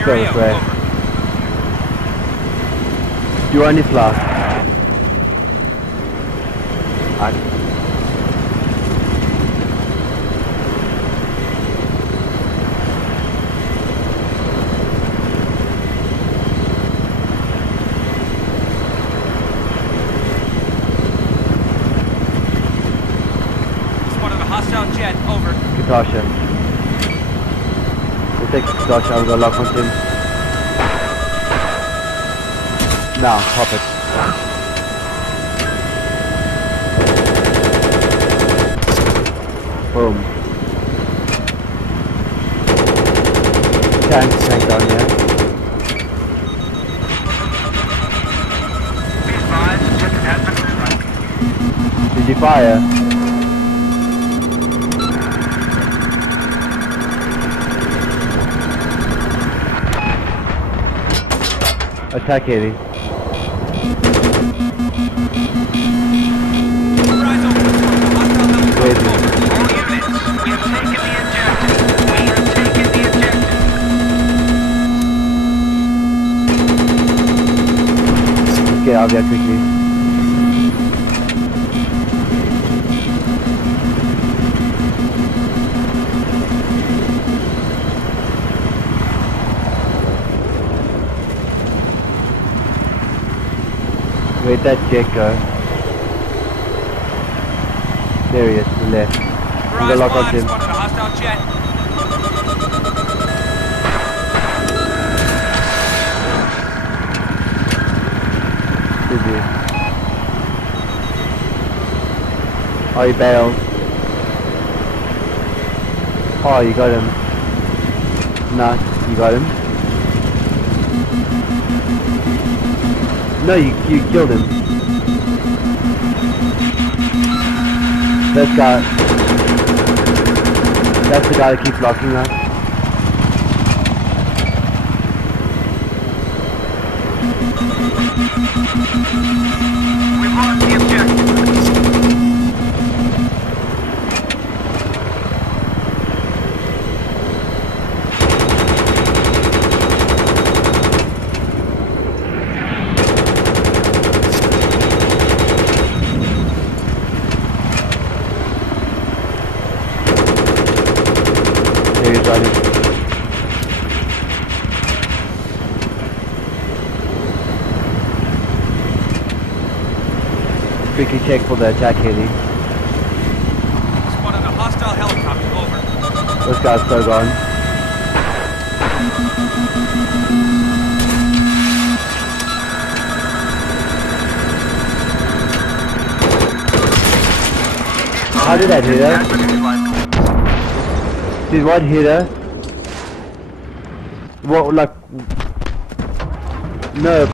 Let's go this way. Do you want any flask? Spotted a hostile jet, over. Katasha. We'll take Katasha, I'm gonna lock onto him. Now, pop it. Boom. Tank down here. Did you fire? Attack Haley. Get out of there quickly. Where'd that jet go? There he is, to the left. I'm gonna lock onto him. Spotted a hostile jet. Oh, he bailed. Oh, you got him. Nah, you got him. No, you killed him. That guy. That's the guy that keeps locking us. We've lost the objective. There he's running. Quickly check for the attack heli. Spotted a hostile helicopter, over. Those guys so gone. How did that hit her? Did what hit her? What, like... No.